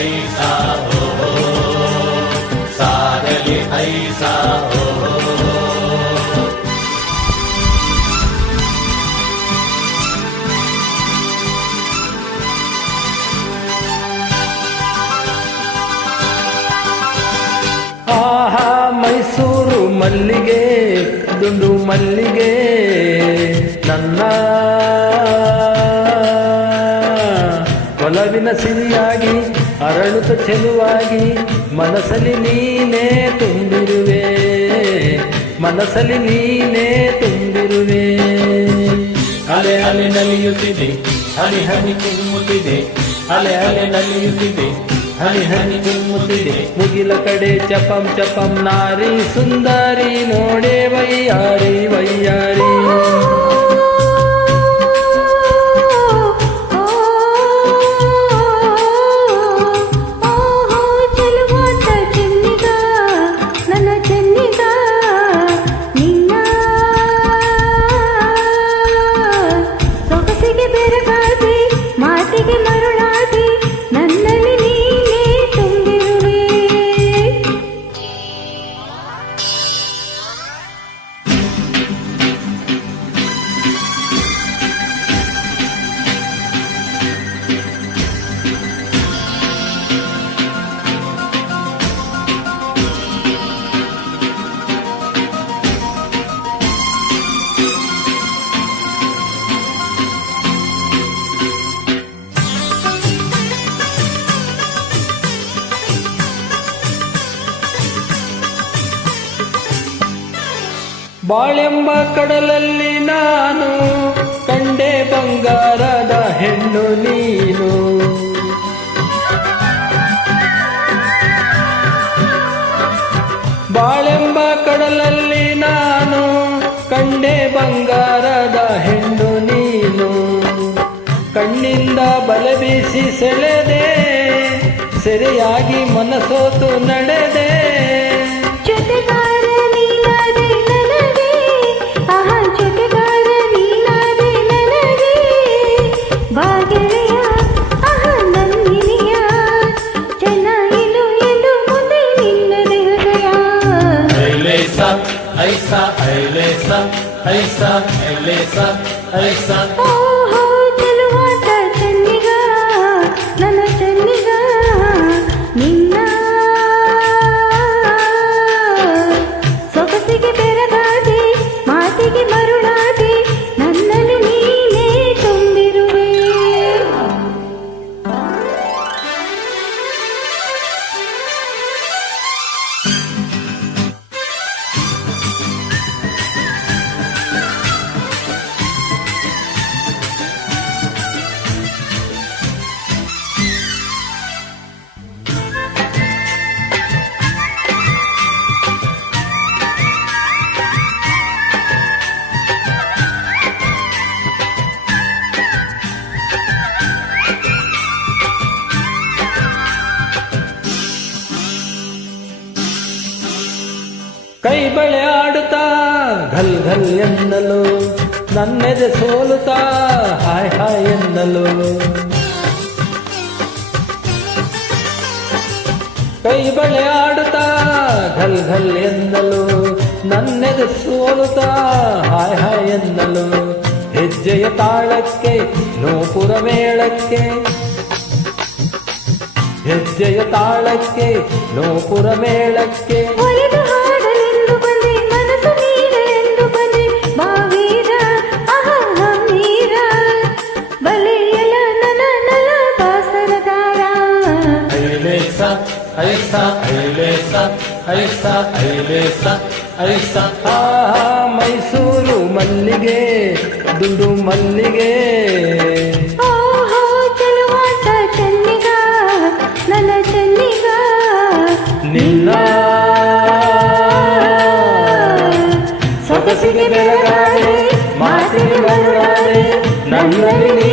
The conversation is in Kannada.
ಐಸಾ ಓ ಸಾರಲಿ ಐಸಾ ಓ ಆಹಾ ಮೈಸೂರು ಮಲ್ಲಿಗೆ ದುಂಡು ಮಲ್ಲಿಗೆ ನನ್ನ ಒಲವಿನ ಸಿರಿಯಾಗಿ ಅರಳುತ್ತ ಚೆಲುವಾಗಿ ಮನಸ್ಸಲ್ಲಿ ನೀನೇ ತುಂಬಿರುವೆ ಮನಸ್ಸಲ್ಲಿ ನೀನೇ ತುಂಬಿರುವೆ ಅಲೆ ಅಲೆ ನಲಿಯುತ್ತಿದೆ ಹನಿ ಹನಿ ಚಿಮ್ಮುತ್ತಿದೆ ಅಲೆ ಅಲೆ ನಲಿಯುತ್ತಿದೆ ಹನಿ ಹನಿ ಚಿಮ್ಮುತ್ತಿದೆ ಮುಗಿಲ ಕಡೆ ಚಪಂ ಚಪಂ ನಾರಿ ಸುಂದರಿ ನೋಡೆ ವಯ್ಯಾರಿ ವಯ್ಯಾರಿ ಬಾಳೆಂಬ ಕಡಲಲ್ಲಿ ನಾನು ಕಂಡೆ ಬಂಗಾರದ ಹೆಣ್ಣು ನೀನು ಬಾಳೆಂಬ ಕಡಲಲ್ಲಿ ನಾನು ಕಂಡೆ ಬಂಗಾರದ ಹೆಣ್ಣು ನೀನು ಕಣ್ಣಿಂದ ಬಲೆ ಬೀಸಿ ಸೆಳೆದೆ ಸೆರೆಯಾಗಿ ಮನಸೋತು ನಡೆದೆ ಐಸಾ ಐಲೇಸಾ ಐಸಾ ಐಲೇಸಾ ಐಸಾ ಓಹೋ ಚೆಲುವಾಟ ಚೆನ್ನಿಗ ನನ್ನ ಚೆನ್ನಿಗ ನಿನ್ನ ಸೊಗಸಿಗೆ ಬೆರಗಾದೆ ಮಾತಿಗೆ ಮರುಳಾದೆ ನನ್ನಲ್ಲಿ ನೀನೇ ತುಂಬಿರುವೆ ಕೈ ಬಳೆ ಆಡುತ್ತಾ ಘಲ್ ಘಲ್ ಎನ್ನಲು ನನ್ನೆದೆ ಸೋಲುತ್ತಾ ಹಾಯ್ ಹಾಯ್ ಎನ್ನಲು ಕೈ ಬಳೆ ಆಡುತ್ತಾ ಘಲ್ ಘಲ್ ಎನ್ನಲು ನನ್ನೆದೆ ಸೋಲುತ್ತಾ ಹಾಯ್ ಹಾಯ್ ಎನ್ನಲು ಹೆಜ್ಜೆಯ ತಾಳಕ್ಕೆ ನೂಪುರ ಮೇಳಕ್ಕೆ ಹೆಜ್ಜೆಯ ತಾಳಕ್ಕೆ ನೂಪುರ ಮೇಳಕ್ಕೆ ಐಸಾ ಐಲೇಸಾ ಐಸಾ ಐಲೇಸಾ ಐಸಾ ಆಹಾ ಮೈಸೂರು ಮಲ್ಲಿಗೆ ದುಂಡು ಮಲ್ಲಿಗೆ ಓಹೋ ಚೆಲುವಾಟ ಚೆನ್ನಿಗ ನನ್ನ ಚೆನ್ನಿಗ ನಿನ್ನ ಸೊಗಸಿಗೆ ಬೆರಗಾದೆ ಮಾತಿಗೆ ಮರುಳಾದೆ ನನ್ನಲ್ಲಿ